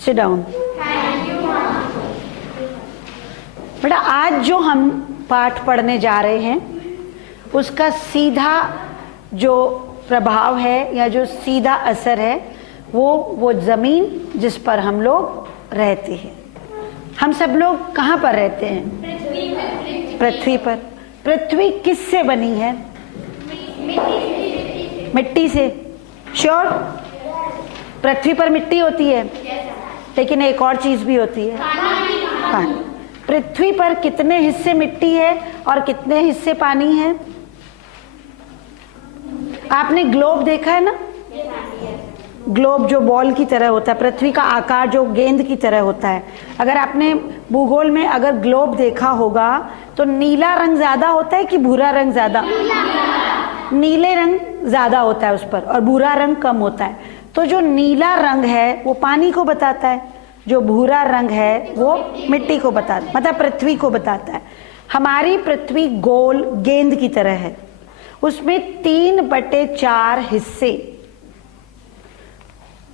Sit down. बेटा आज जो हम पाठ पढ़ने जा रहे हैं उसका सीधा जो प्रभाव है या जो सीधा असर है वो ज़मीन जिस पर हम लोग रहते हैं। हम सब लोग कहाँ पर रहते हैं? पृथ्वी पर। पृथ्वी किससे बनी है? मिट्टी से। श्योर? पृथ्वी पर मिट्टी होती है लेकिन एक और चीज भी होती है, पानी। पृथ्वी पर कितने हिस्से मिट्टी है और कितने हिस्से पानी है? आपने ग्लोब देखा है ना? ग्लोब जो बॉल की तरह होता है, पृथ्वी का आकार जो गेंद की तरह होता है। अगर आपने भूगोल में अगर ग्लोब देखा होगा तो नीला रंग ज्यादा होता है कि भूरा रंग ज्यादा? नीले रंग ज्यादा होता है उस पर और भूरा रंग कम होता है। तो जो नीला रंग है वो पानी को बताता है, जो भूरा रंग है वो मिट्टी को बताता है, मतलब पृथ्वी को बताता है। हमारी पृथ्वी गोल गेंद की तरह है, उसमें 3/4 हिस्से।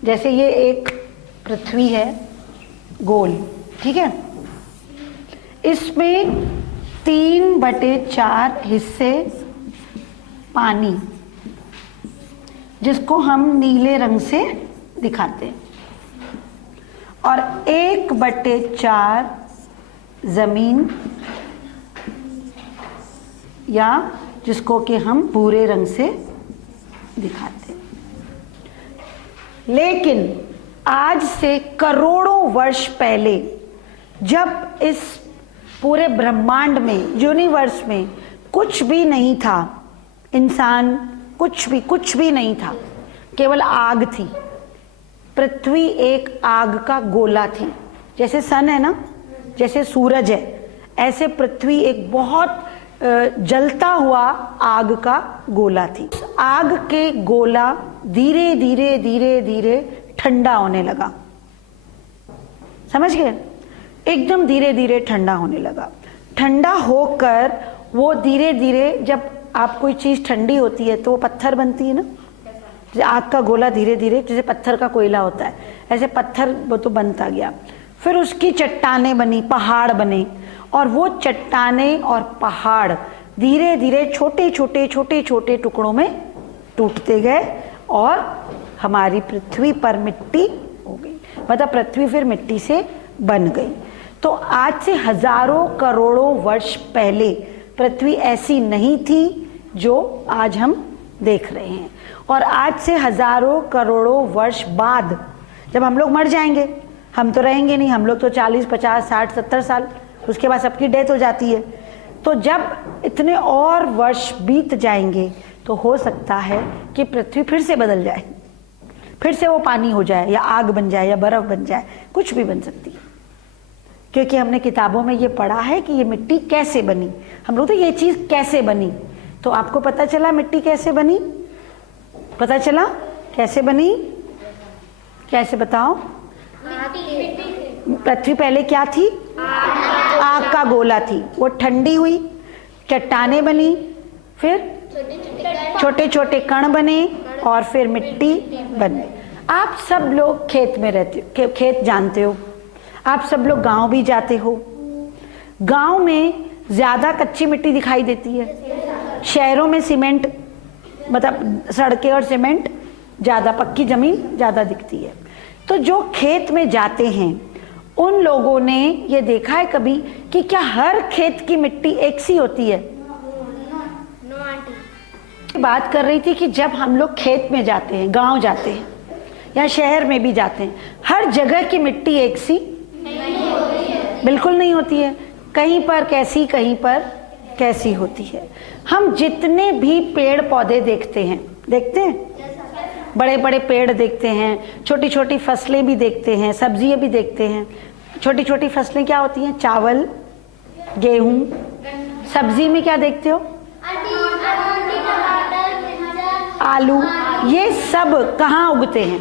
जैसे ये एक पृथ्वी है गोल, ठीक है, इसमें 3/4 हिस्से पानी, जिसको हम नीले रंग से दिखाते हैं, और 1/4 जमीन या जिसको कि हम भूरे रंग से दिखाते हैं। लेकिन आज से करोड़ों वर्ष पहले जब इस पूरे ब्रह्मांड में, यूनिवर्स में कुछ भी नहीं था, इंसान कुछ भी नहीं था, केवल आग थी। पृथ्वी एक आग का गोला थी। जैसे सन है ना, जैसे सूरज है, ऐसे पृथ्वी एक बहुत जलता हुआ आग का गोला थी। आग के गोला धीरे धीरे धीरे धीरे ठंडा होने लगा। समझ गए? एकदम धीरे धीरे ठंडा होने लगा। ठंडा होकर वो धीरे धीरे, जब आप कोई चीज ठंडी होती है तो वो पत्थर बनती है ना, जैसे आग का गोला धीरे धीरे, जैसे पत्थर का कोयला होता है, ऐसे पत्थर वो तो बनता गया। फिर उसकी चट्टानें बनी, पहाड़ बने, और वो चट्टानें और पहाड़ धीरे धीरे छोटे छोटे छोटे छोटे टुकड़ों में टूटते गए और हमारी पृथ्वी पर मिट्टी हो गई। मतलब पृथ्वी फिर मिट्टी से बन गई। तो आज से हजारों करोड़ों वर्ष पहले पृथ्वी ऐसी नहीं थी जो आज हम देख रहे हैं। और आज से हजारों करोड़ों वर्ष बाद जब हम लोग मर जाएंगे, हम तो रहेंगे नहीं, हम लोग तो 40, 50, 60, 70 साल, उसके बाद सबकी डेथ हो जाती है। तो जब इतने और वर्ष बीत जाएंगे तो हो सकता है कि पृथ्वी फिर से बदल जाए, फिर से वो पानी हो जाए या आग बन जाए या बर्फ बन जाए, कुछ भी बन सकती है। क्योंकि हमने किताबों में ये पढ़ा है कि ये मिट्टी कैसे बनी। हम लोग तो ये चीज कैसे बनी, तो आपको पता चला मिट्टी कैसे बनी? पता चला कैसे बनी? कैसे बताओ? पृथ्वी पहले क्या थी? आग का गोला थी। वो ठंडी हुई, चट्टानें बनी, फिर छोटे छोटे कण बने और फिर मिट्टी बन गई। आप सब लोग खेत में रहते हो, खेत जानते हो, आप सब लोग गांव भी जाते हो। गांव में ज्यादा कच्ची मिट्टी दिखाई देती है, शहरों में सीमेंट, मतलब सड़कें और सीमेंट ज्यादा, पक्की जमीन ज्यादा दिखती है। तो जो खेत में जाते हैं उन लोगों ने ये देखा है कभी कि क्या हर खेत की मिट्टी एक सी होती है? बात कर रही थी कि जब हम लोग खेत में जाते हैं, गांव जाते हैं या शहर में भी जाते हैं, हर जगह की मिट्टी एक सी नहीं होती है। बिल्कुल नहीं होती है। कहीं पर कैसी, कहीं पर कैसी होती है। हम जितने भी पेड़ पौधे देखते हैं, बड़े बड़े पेड़ देखते हैं, छोटी छोटी फसलें भी देखते हैं, सब्जियां भी देखते हैं। छोटी छोटी फसलें क्या होती हैं? चावल, गेहूं। सब्जी में क्या देखते हो? आलू। ये सब कहाँ उगते हैं?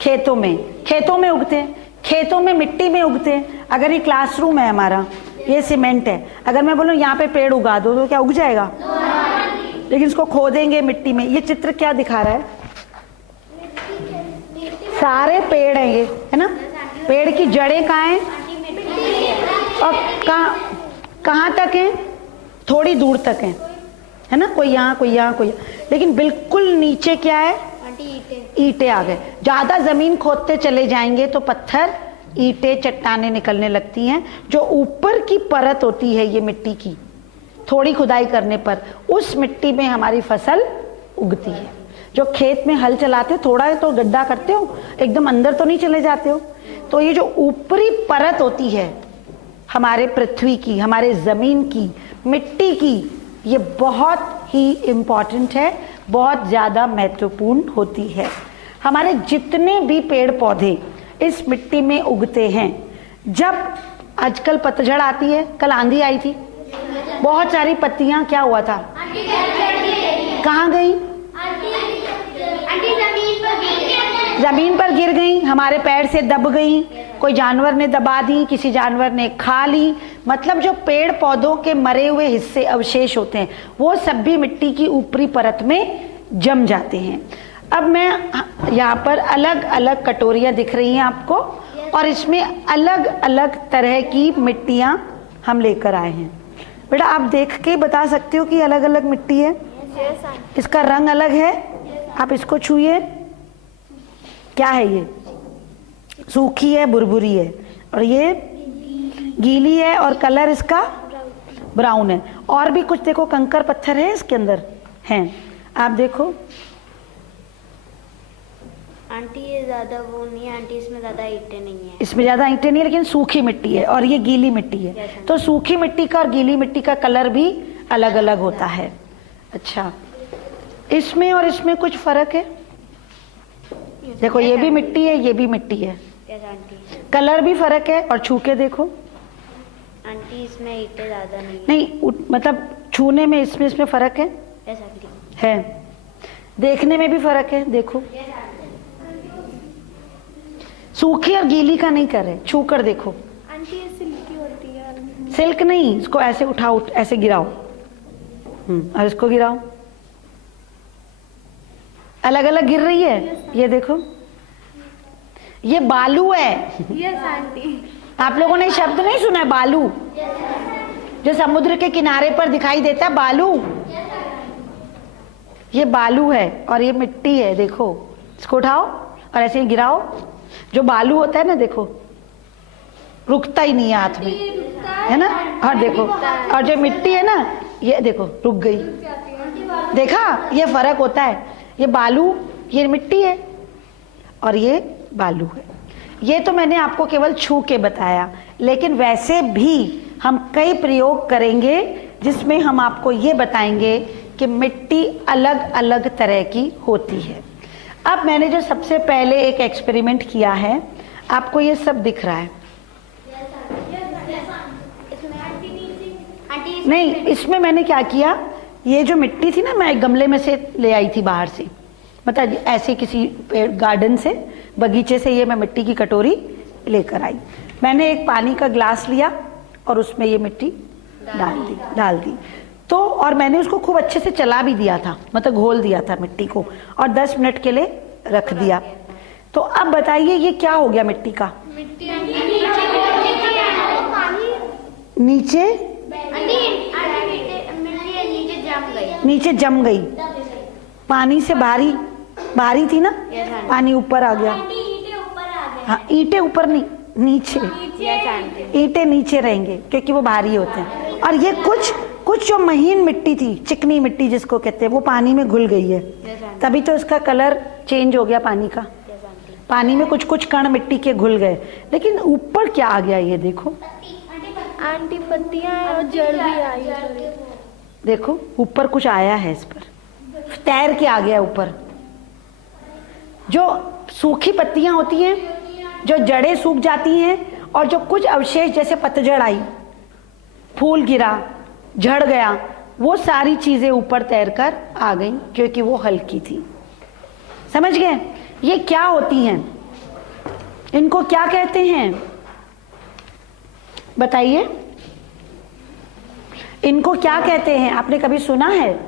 खेतों में। खेतों में उगते हैं, खेतों में मिट्टी में उगते हैं। अगर ये क्लासरूम है हमारा, ये सीमेंट है, अगर मैं बोलूं यहाँ पे पेड़ उगा दो तो क्या उग जाएगा? लेकिन इसको खोदेंगे मिट्टी में। ये चित्र क्या दिखा रहा है? सारे पेड़ हैं ये, है ना। पेड़ की जड़ें कहाँ हैं और कहाँ तक हैं? थोड़ी दूर तक है ना। कोई यहाँ, कोई यहाँ, कोई यहाँ। लेकिन बिल्कुल नीचे क्या है? ईंटें आ गए। ज्यादा जमीन खोदते चले जाएंगे तो पत्थर, ईंटें, चट्टानें निकलने लगती हैं। जो ऊपर की परत होती है ये मिट्टी की, थोड़ी खुदाई करने पर उस मिट्टी में हमारी फसल उगती है। जो खेत में हल चलाते हो, थोड़ा तो गड्ढा करते हो, एकदम अंदर तो नहीं चले जाते हो। तो ये जो ऊपरी परत होती है हमारे पृथ्वी की, हमारे जमीन की, मिट्टी की, ये बहुत ही इम्पॉर्टेंट है, बहुत ज्यादा महत्वपूर्ण होती है। हमारे जितने भी पेड़ पौधे इस मिट्टी में उगते हैं, जब आजकल पतझड़ आती है, कल आंधी आई थी, बहुत सारी पत्तियां, क्या हुआ था? कहाँ गई? जमीन पर गिर गई, हमारे पैर से दब गई, कोई जानवर ने दबा दी, किसी जानवर ने खा ली। मतलब जो पेड़ पौधों के मरे हुए हिस्से, अवशेष होते हैं, वो सब भी मिट्टी की ऊपरी परत में जम जाते हैं। अब मैं यहाँ पर अलग अलग कटोरियाँ दिख रही हैं आपको, और इसमें अलग अलग तरह की मिट्टियाँ हम लेकर आए हैं। बेटा आप देख के बता सकते हो कि अलग अलग मिट्टी है? इसका रंग अलग है। आप इसको छूइए, क्या है ये? सूखी है, बुरबुरी है, और ये गीली है और कलर इसका ब्राउन है। और भी कुछ देखो, कंकर पत्थर है इसके अंदर हैं, आप देखो। आंटी ये ज्यादा वो नहीं है आंटी, इसमें ज्यादा ईंटें नहीं है। इसमें ज्यादा ईंटें नहीं है, लेकिन सूखी मिट्टी है और ये गीली मिट्टी है। तो सूखी मिट्टी का और गीली मिट्टी का कलर भी अलग अलग होता है। अच्छा, इसमें और इसमें कुछ फर्क है? देखो ये भी मिट्टी है, ये भी मिट्टी है, कलर भी फर्क है। और छू के देखो आंटी, इसमें ईंटें ज्यादा नहीं, मतलब छूने में इसमें फर्क है? है। देखने में भी फर्क है, देखो। सूखी और गीली का नहीं कर रहे, छू कर देखो। आंटी ये सिल्की होती है। सिल्क नहीं, इसको ऐसे उठाओ, ऐसे गिराओ, और इसको गिराओ, अलग अलग गिर रही है। ये देखो, ये बालू है। Yes aunty. आप लोगों ने शब्द नहीं सुना है बालू? जो समुद्र के किनारे पर दिखाई देता है, बालू। ये बालू है और ये मिट्टी है। देखो, इसको उठाओ और ऐसे ही गिराओ। जो बालू होता है ना, देखो रुकता ही नहीं है हाथ में, है ना। और देखो, और जो मिट्टी है ना, ये देखो रुक गई। देखा, ये फर्क होता है। ये बालू, ये मिट्टी है और ये बालू है। ये तो मैंने आपको केवल छू के बताया, लेकिन वैसे भी हम कई प्रयोग करेंगे जिसमें हम आपको ये बताएंगे कि मिट्टी अलग अलग तरह की होती है। अब मैंने जो सबसे पहले एक एक्सपेरिमेंट किया है, आपको ये सब दिख रहा है? नहीं, इसमें मैंने क्या किया, ये जो मिट्टी थी ना, मैं एक गमले में से ले आई थी बाहर से, मतलब ऐसे किसी गार्डन से, बगीचे से। ये मैं मिट्टी की कटोरी लेकर आई। मैंने एक पानी का ग्लास लिया और उसमें ये मिट्टी डाल दी। तो और मैंने उसको खूब अच्छे से चला भी दिया था, मतलब घोल दिया था मिट्टी को, और 10 मिनट के लिए रख दिया। तो अब बताइए ये क्या हो गया मिट्टी का? नीचे जम गई, पानी से भारी थी ना, पानी ऊपर आ गया। हाँ, ईंटें ऊपर नहीं, नीचे। ईंटें नीचे रहेंगे क्योंकि वो भारी होते हैं। और ये कुछ जो महीन मिट्टी थी, चिकनी मिट्टी जिसको कहते हैं, वो पानी में घुल गई है, तभी तो इसका कलर चेंज हो गया पानी का। पानी में कुछ कण मिट्टी के घुल गए, लेकिन ऊपर क्या आ गया ये देखो आंटी, पत्तियां और जड़ भी आई है। देखो ऊपर कुछ आया है, इस पर तैर के आ गया ऊपर। जो सूखी पत्तियां होती हैं, जो जड़ें सूख जाती हैं, और जो कुछ अवशेष जैसे पतझड़ आई, फूल गिरा, झड़ गया, वो सारी चीजें ऊपर तैरकर आ गई क्योंकि वो हल्की थी। समझ गए? ये क्या होती हैं, इनको क्या कहते हैं बताइए? इनको क्या कहते हैं? आपने कभी सुना है?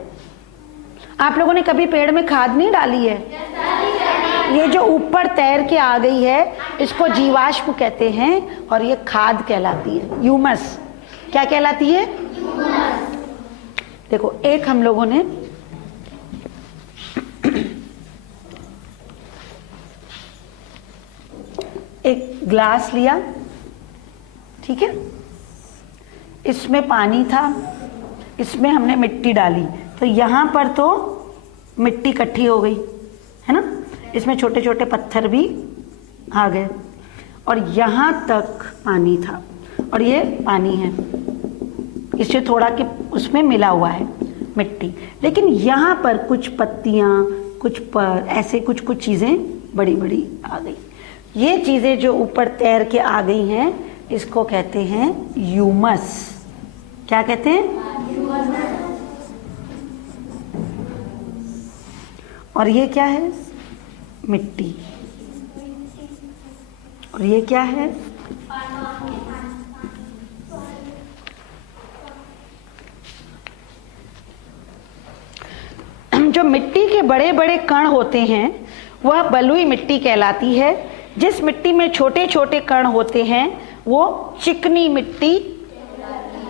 आप लोगों ने कभी पेड़ में खाद नहीं डाली है? ये जो ऊपर तैर के आ गई है इसको जीवाश्म कहते हैं और ये खाद कहलाती है, ह्यूमस। क्या कहलाती है? देखो, एक हम लोगों ने एक ग्लास लिया, ठीक है, इसमें पानी था, इसमें हमने मिट्टी डाली, तो यहां पर तो मिट्टी इकट्ठी हो गई है ना, इसमें छोटे छोटे पत्थर भी आ गए और यहां तक पानी था और ये पानी है, इससे थोड़ा कि उसमें मिला हुआ है मिट्टी, लेकिन यहाँ पर कुछ पत्तियाँ, कुछ पर ऐसे कुछ कुछ चीज़ें बड़ी बड़ी आ गई। ये चीज़ें जो ऊपर तैर के आ गई हैं इसको कहते हैं ह्यूमस। क्या कहते हैं? और ये क्या है? मिट्टी। और ये क्या है? जो मिट्टी के बड़े बड़े कण होते हैं वह बलुई मिट्टी कहलाती है। जिस मिट्टी में छोटे छोटे कण होते हैं वो चिकनी मिट्टी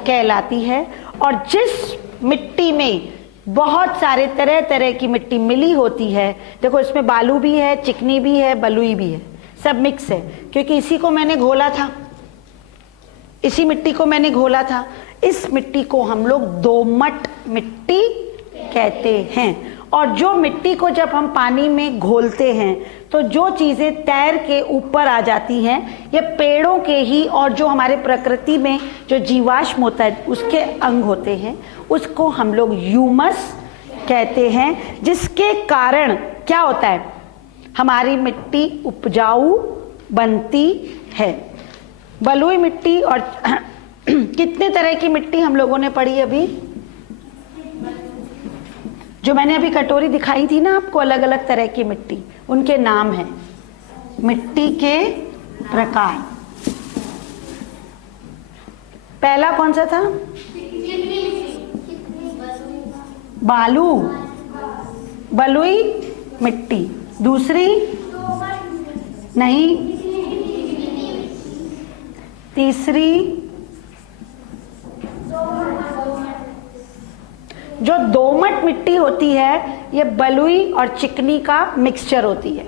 कहलाती है। और जिस मिट्टी में बहुत सारे तरह तरह की मिट्टी मिली होती है, देखो इसमें बालू भी है, चिकनी भी है, बलुई भी है, सब मिक्स है, क्योंकि इसी को मैंने घोला था, इसी मिट्टी को मैंने घोला था। इस मिट्टी को हम लोग दोमट मिट्टी कहते हैं। और जो मिट्टी को जब हम पानी में घोलते हैं तो जो चीज़ें तैर के ऊपर आ जाती हैं ये पेड़ों के ही, और जो हमारे प्रकृति में जो जीवाश्म होता है उसके अंग होते हैं, उसको हम लोग ह्यूमस कहते हैं। जिसके कारण क्या होता है? हमारी मिट्टी उपजाऊ बनती है। बलुई मिट्टी और कितने तरह की मिट्टी हम लोगों ने पढ़ी अभी? जो मैंने अभी कटोरी दिखाई थी ना आपको, अलग अलग तरह की मिट्टी, उनके नाम हैं। मिट्टी के प्रकार। पहला कौन सा था? बालू, बलुई मिट्टी। दूसरी नहीं, तीसरी जो दोमट मिट्टी होती है ये बलुई और चिकनी का मिक्सचर होती है,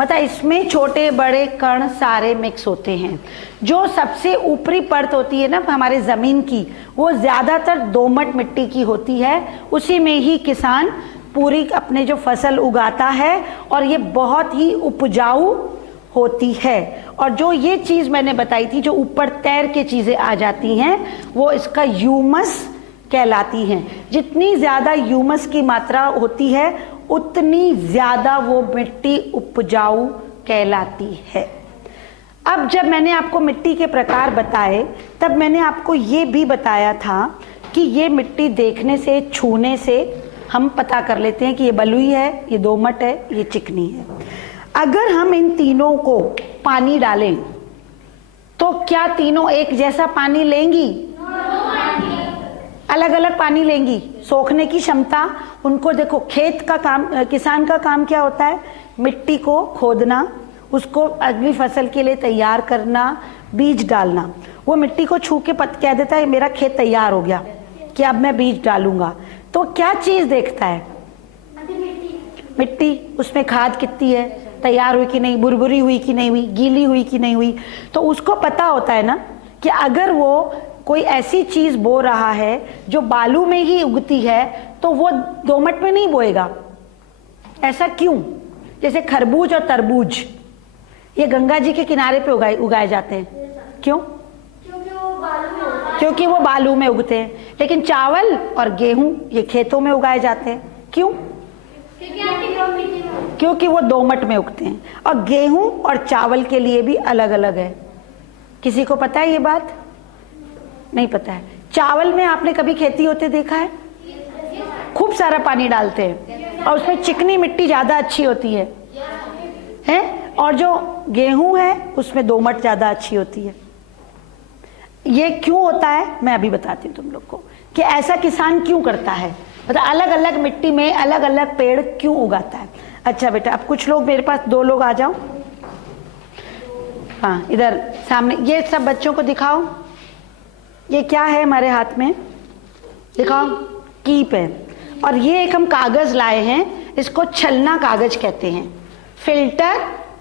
मतलब इसमें छोटे बड़े कण सारे मिक्स होते हैं। जो सबसे ऊपरी परत होती है ना हमारे ज़मीन की, वो ज़्यादातर दोमट मिट्टी की होती है, उसी में ही किसान पूरी अपने जो फसल उगाता है और ये बहुत ही उपजाऊ होती है। और जो ये चीज़ मैंने बताई थी, जो ऊपर तैर के चीज़ें आ जाती हैं, वो इसका ह्यूमस कहलाती हैं। जितनी ज़्यादा ह्यूमस की मात्रा होती है उतनी ज़्यादा वो मिट्टी उपजाऊ कहलाती है। अब जब मैंने आपको मिट्टी के प्रकार बताए तब मैंने आपको ये भी बताया था कि ये मिट्टी देखने से, छूने से हम पता कर लेते हैं कि ये बलुई है, ये दोमट है, ये चिकनी है। अगर हम इन तीनों को पानी डालें तो क्या तीनों एक जैसा पानी लेंगी? अलग अलग पानी लेंगी। सोखने की क्षमता उनको, देखो खेत का काम, किसान का काम क्या होता है? मिट्टी को खोदना, उसको अगली फसल के लिए तैयार करना, बीज डालना। वो मिट्टी को छू के कह देता है मेरा खेत तैयार हो गया कि अब मैं बीज डालूंगा। तो क्या चीज देखता है? मिट्टी, उसमें खाद कितनी है, तैयार हुई कि नहीं, बुरबुरी हुई कि नहीं हुई, गीली हुई कि नहीं हुई। तो उसको पता होता है ना कि अगर वो कोई ऐसी चीज बो रहा है जो बालू में ही उगती है तो वो दोमट में नहीं बोएगा। ऐसा क्यों? जैसे खरबूज और तरबूज ये गंगा जी के किनारे पे उगाए जाते हैं। क्यों? क्योंकि वो बालू में उगते हैं। लेकिन चावल और गेहूं ये खेतों में उगाए जाते हैं। क्यों? क्योंकि वो दोमट में उगते हैं। और गेहूं और चावल के लिए भी अलग अलग है। किसी को पता है ये बात? नहीं पता है। चावल में आपने कभी खेती होते देखा है? खूब सारा पानी डालते हैं और उसमें चिकनी मिट्टी ज्यादा अच्छी होती है, हैं? और जो गेहूं है उसमें दोमट ज्यादा अच्छी होती है। ये क्यों होता है मैं अभी बताती हूँ तुम लोग को कि ऐसा किसान क्यों करता है, मतलब अलग अलग मिट्टी में अलग अलग पेड़ क्यों उगाता है। अच्छा बेटा, अब कुछ लोग मेरे पास, 2 लोग आ जाओ। हाँ, इधर सामने, ये सब बच्चों को दिखाओ। ये क्या है हमारे हाथ में, दिखाओ। कीप है। और ये एक हम कागज लाए हैं, इसको छलना कागज कहते हैं। फिल्टर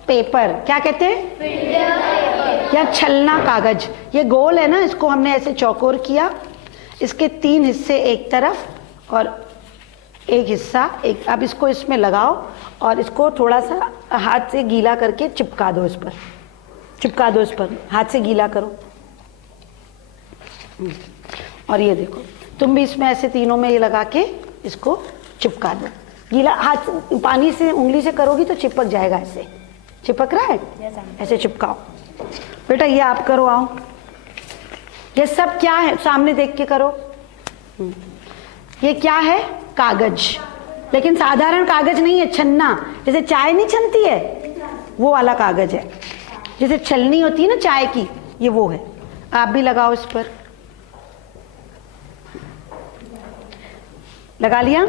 पेपर क्या कहते हैं, फिल्टर पेपर या छलना कागज। ये गोल है ना, इसको हमने ऐसे चौकोर किया, इसके 3 हिस्से एक तरफ और एक हिस्सा एक। अब इसको इसमें लगाओ और इसको थोड़ा सा हाथ से गीला करके चिपका दो, इस पर चिपका दो, इस पर हाथ से गीला करो। और ये देखो, तुम भी इसमें ऐसे तीनों में ये लगा के इसको चिपका दो। गीला हाथ, पानी से उंगली से करोगी तो चिपक जाएगा। ऐसे चिपक रहा है, ऐसे चिपकाओ। बेटा ये आप करो, आओ। ये सब क्या है, सामने देख के करो। ये क्या है, कागज, लेकिन साधारण कागज नहीं है, छन्ना। जैसे चाय नहीं छनती है, वो वाला कागज है। जैसे छलनी होती है ना चाय की, ये वो है। आप भी लगाओ इस पर, लगा लिया।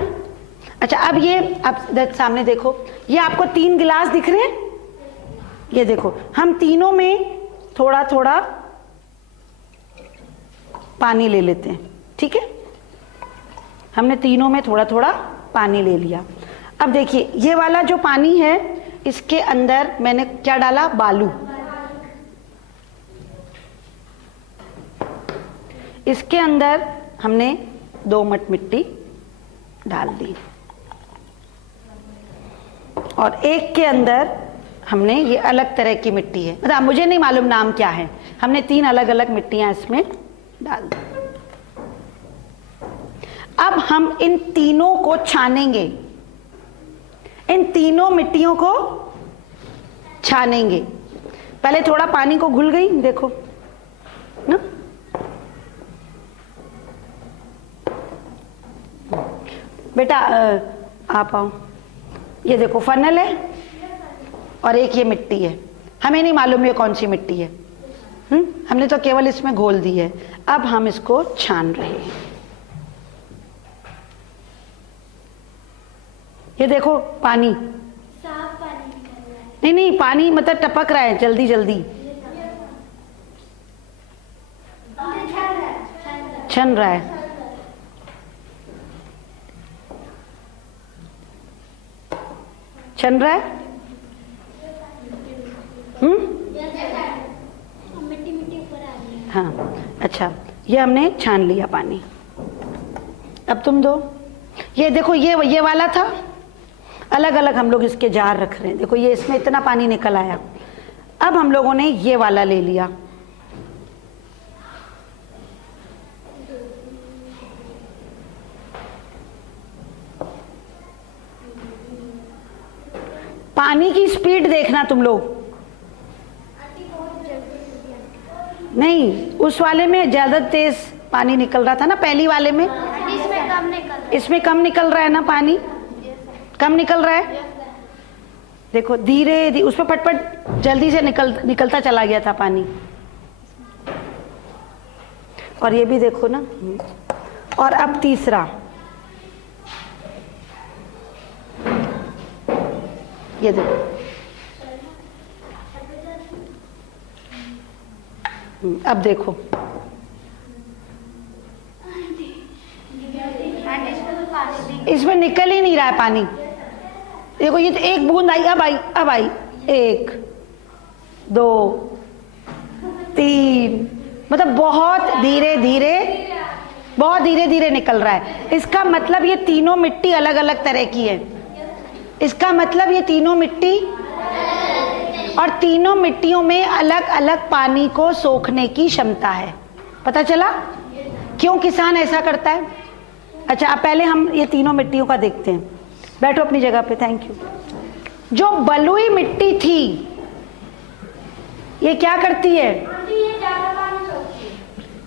अच्छा, अब ये, अब सामने देखो, ये आपको 3 गिलास दिख रहे हैं। ये देखो, हम तीनों में थोड़ा थोड़ा पानी ले लेते हैं, ठीक है। हमने तीनों में थोड़ा थोड़ा पानी ले लिया। अब देखिए, ये वाला जो पानी है, इसके अंदर मैंने क्या डाला, बालू। इसके अंदर हमने दोमट मिट्टी डाल दी और एक के अंदर हमने ये अलग तरह की मिट्टी है, मतलब मुझे नहीं मालूम नाम क्या है। हमने 3 अलग अलग मिट्टियां इसमें डाल दी। अब हम इन तीनों को छानेंगे, इन तीनों मिट्टियों को छानेंगे। पहले थोड़ा पानी को घुल गई, देखो ना। बेटा आप आओ। ये देखो फनल है और एक ये मिट्टी है। हमें नहीं मालूम ये कौन सी मिट्टी है, हमने तो केवल इसमें घोल दी है। अब हम इसको छान रहे हैं। ये देखो पानी, साफ पानी निकल रहा है। नहीं नहीं, पानी मतलब टपक रहा है जल्दी जल्दी, छन रहा है। छन रहा है। मिट्टी मिट्टी ऊपर आ रही है। हाँ, अच्छा, ये हमने छान लिया पानी। अब तुम दो। ये देखो, ये वाला था, अलग अलग हम लोग इसके जार रख रहे हैं। देखो ये, इसमें इतना पानी निकल आया। अब हम लोगों ने ये वाला ले लिया। पानी की स्पीड देखना तुम लोग, नहीं उस वाले में ज्यादा तेज पानी निकल रहा था ना, पहली वाले में। इसमें कम निकल रहा है। इसमें कम निकल रहा है ना, पानी कम निकल रहा है। देखो धीरे धीरे उसमें फटफट जल्दी से निकलता चला गया था पानी। और ये भी देखो ना। और अब तीसरा, ये देखो, अब देखो, इसमें निकल ही नहीं रहा है पानी। देखो ये तो एक बूंद आई, अब आई, अब आई, 1 2 3, मतलब बहुत धीरे धीरे निकल रहा है। इसका मतलब ये तीनों मिट्टी अलग अलग तरह की है। इसका मतलब ये तीनों मिट्टी, और तीनों मिट्टियों में अलग अलग पानी को सोखने की क्षमता है। पता चला क्यों किसान ऐसा करता है? अच्छा, अब पहले हम ये तीनों मिट्टियों का देखते हैं। बैठो अपनी जगह पे, थैंक यू। जो बलुई मिट्टी थी, ये क्या करती है?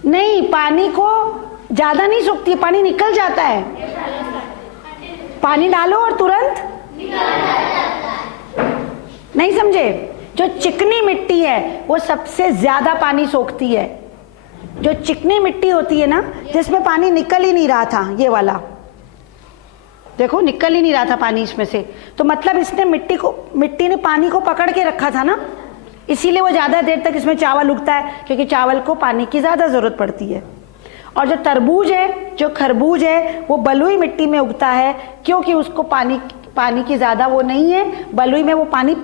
नहीं, पानी को ज्यादा नहीं सोखती है, पानी निकल जाता है। पानी डालो और तुरंत नहीं समझे? जो चिकनी मिट्टी है वो सबसे ज्यादा पानी सोखती है। जो चिकनी मिट्टी होती है ना, जिसमें पानी निकल ही नहीं रहा था, ये वाला, देखो निकल ही नहीं रहा था पानी इसमें से, तो मतलब इसने मिट्टी ने पानी को पकड़ के रखा था ना, इसीलिए वो ज्यादा देर तक इसमें चावल उगता है, क्योंकि चावल को पानी की ज्यादा जरूरत पड़ती है। और जो तरबूज है, जो खरबूज है, वो बलुई मिट्टी में उगता है, क्योंकि उसको पानी की ज्यादा वो नहीं है, बलुई में वो पानी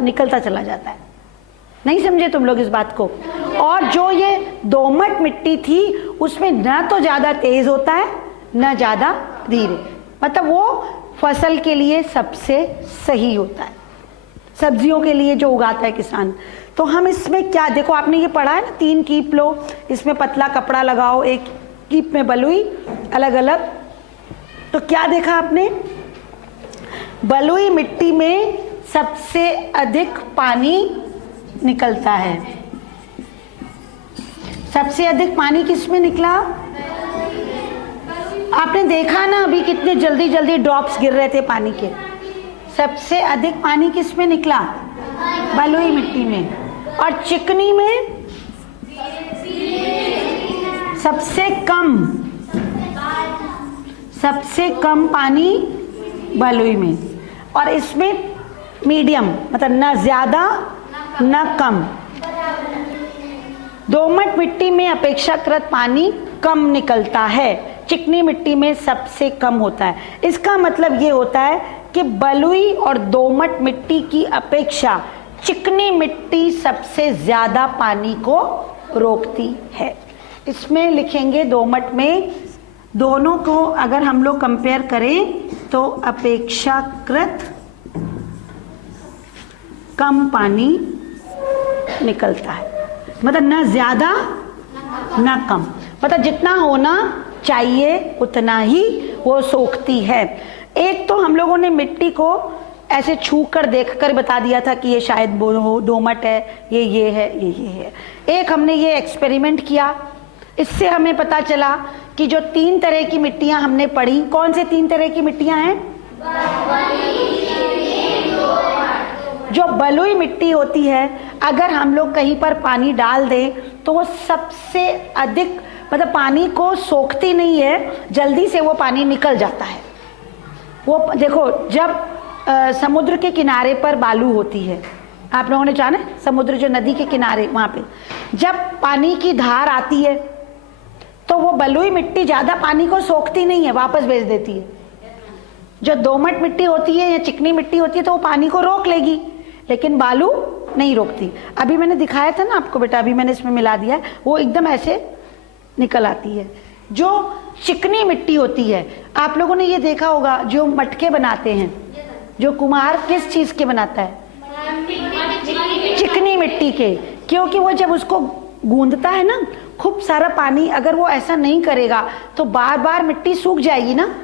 निकलता चला जाता है। नहीं समझे तुम लोग इस बात को? और जो ये दोमट मिट्टी थी उसमें न तो ज्यादा तेज होता है न ज्यादा धीरे, मतलब वो फसल के लिए सबसे सही होता है, सब्जियों के लिए जो उगाता है किसान। तो हम इसमें क्या, देखो आपने ये पढ़ा है ना, 3 कीप लो, इसमें पतला कपड़ा लगाओ, एक कीप में बलुई, अलग अलग। तो क्या देखा आपने? बलुई मिट्टी में सबसे अधिक पानी निकलता है। सबसे अधिक पानी किस में निकला? आपने देखा ना अभी कितने जल्दी जल्दी ड्रॉप्स गिर रहे थे पानी के। सबसे अधिक पानी किस में निकला? बलुई मिट्टी में। और चिकनी में सबसे कम पानी बलुई में। और इसमें मीडियम, मतलब न ज्यादा न कम। दोमट मिट्टी में अपेक्षाकृत पानी कम निकलता है, चिकनी मिट्टी में सबसे कम होता है। इसका मतलब ये होता है कि बलुई और दोमट मिट्टी की अपेक्षा चिकनी मिट्टी सबसे ज्यादा पानी को रोकती है। इसमें लिखेंगे दोमट में, दोनों को अगर हम लोग कंपेयर करें तो अपेक्षाकृत कम पानी निकलता है, मतलब न ज्यादा न कम, मतलब जितना होना चाहिए उतना ही वो सोखती है। एक तो हम लोगों ने मिट्टी को ऐसे छू कर देख कर बता दिया था कि ये शायद दोमट है, ये है, ये है। एक हमने ये एक्सपेरिमेंट किया, इससे हमें पता चला कि जो 3 तरह की मिट्टियां हमने पढ़ी, कौन से 3 तरह की मिट्टियां हैं? जो बलुई मिट्टी होती है, अगर हम लोग कहीं पर पानी डाल दें तो वो सबसे अधिक, मतलब पानी को सोखती नहीं है, जल्दी से वो पानी निकल जाता है। वो देखो जब समुद्र के किनारे पर बालू होती है, आप लोगों ने जाना है समुद्र जो नदी के किनारे, वहां पे जब पानी की धार आती है तो वो बलुई मिट्टी ज्यादा पानी को सोखती नहीं है, वापस भेज देती है। जो दोमट मिट्टी होती है या चिकनी मिट्टी होती है तो वो पानी को रोक लेगी, लेकिन बालू नहीं रोकती। अभी मैंने दिखाया था ना आपको बेटा, अभी मैंने इसमें मिला दिया है, वो एकदम ऐसे निकल आती है। जो चिकनी मिट्टी होती है, आप लोगों ने ये देखा होगा, जो मटके बनाते हैं, जो कुम्हार किस चीज के बनाता है? चिकनी मिट्टी के, क्योंकि वो जब उसको गूंदता है ना, खूब सारा पानी, अगर वो ऐसा नहीं करेगा तो बार बार मिट्टी सूख जाएगी ना।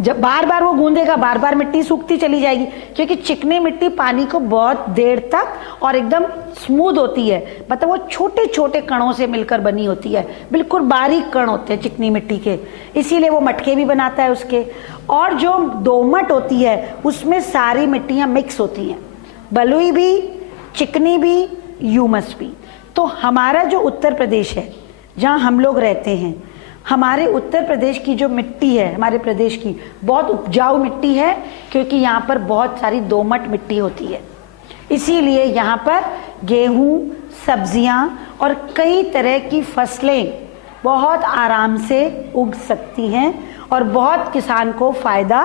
जब बार बार वो गूंदेगा, बार बार मिट्टी सूखती चली जाएगी, क्योंकि चिकनी मिट्टी पानी को बहुत देर तक और एकदम स्मूथ होती है, मतलब वो छोटे छोटे कणों से मिलकर बनी होती है, बिल्कुल बारीक कण होते हैं चिकनी मिट्टी के, इसीलिए वो मटके भी बनाता है उसके। और जो दोमट होती है उसमें सारी मिट्टियां मिक्स होती हैं, बलुई भी, चिकनी भी, ह्यूमस भी। तो हमारा जो उत्तर प्रदेश है जहाँ हम लोग रहते हैं, हमारे उत्तर प्रदेश की जो मिट्टी है, हमारे प्रदेश की बहुत उपजाऊ मिट्टी है, क्योंकि यहाँ पर बहुत सारी दोमट मिट्टी होती है, इसीलिए यहाँ पर गेहूँ, सब्जियाँ और कई तरह की फसलें बहुत आराम से उग सकती हैं और बहुत किसान को फायदा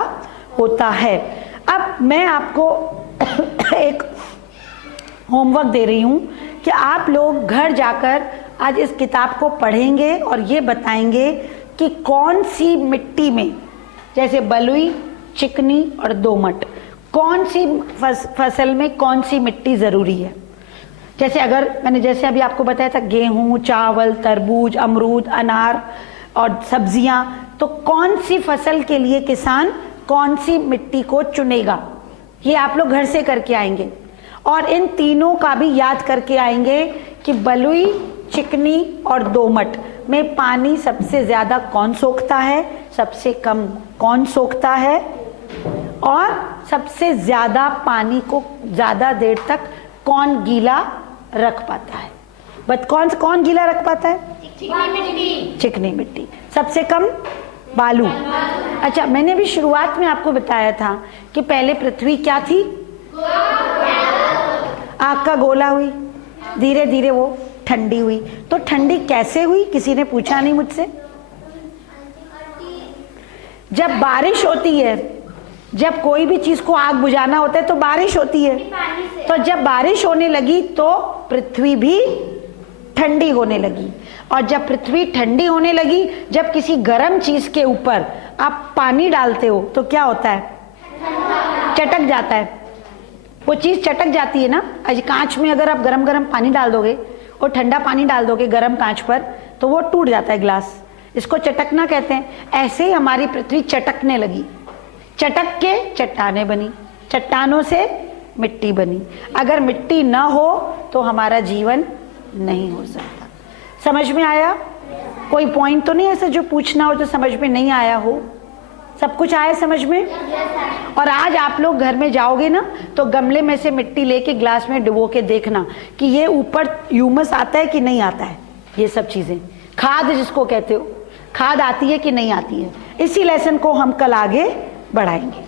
होता है। अब मैं आपको एक होमवर्क दे रही हूँ कि आप लोग घर जाकर आज इस किताब को पढ़ेंगे और ये बताएंगे कि कौन सी मिट्टी में, जैसे बलुई, चिकनी और दोमट, कौन सी फसल में कौन सी मिट्टी ज़रूरी है। जैसे अगर मैंने जैसे अभी आपको बताया था गेहूँ, चावल, तरबूज, अमरूद, अनार और सब्जियां, तो कौन सी फसल के लिए किसान कौन सी मिट्टी को चुनेगा, ये आप लोग घर से करके आएंगे। और इन तीनों का भी याद करके आएंगे कि बलुई, चिकनी और दोमट में पानी सबसे ज्यादा कौन सोखता है, सबसे कम कौन सोखता है, और सबसे ज्यादा पानी को ज्यादा देर तक कौन गीला रख पाता है। बट कौन गीला रख पाता है? चिकनी मिट्टी। सबसे कम बालू। अच्छा, मैंने भी शुरुआत में आपको बताया था कि पहले पृथ्वी क्या थी? आग का गोला हुई, धीरे धीरे वो ठंडी हुई। तो ठंडी कैसे हुई, किसी ने पूछा नहीं मुझसे। जब बारिश होती है, जब कोई भी चीज को आग बुझाना होता है तो बारिश होती है, तो जब बारिश होने लगी तो पृथ्वी भी ठंडी होने लगी। और जब पृथ्वी ठंडी होने लगी, जब किसी गर्म चीज के ऊपर आप पानी डालते हो तो क्या होता है? चटक जाता है, वो चीज चटक जाती है ना। आज कांच में अगर आप गरम गरम पानी डाल दोगे और ठंडा पानी डाल दोगे गरम कांच पर तो वो टूट जाता है ग्लास, इसको चटकना कहते हैं। ऐसे ही हमारी पृथ्वी चटकने लगी, चटक के चट्टानें बनी, चट्टानों से मिट्टी बनी। अगर मिट्टी न हो तो हमारा जीवन नहीं हो सकता। समझ में आया? कोई पॉइंट तो नहीं ऐसा जो पूछना हो तो समझ में नहीं आया हो? सब कुछ आया समझ में? और आज आप लोग घर में जाओगे ना तो गमले में से मिट्टी लेके ग्लास में डुबो के देखना कि ये ऊपर ह्यूमस आता है कि नहीं आता है। ये सब चीजें, खाद जिसको कहते हो, खाद आती है कि नहीं आती है। इसी लेसन को हम कल आगे बढ़ाएंगे।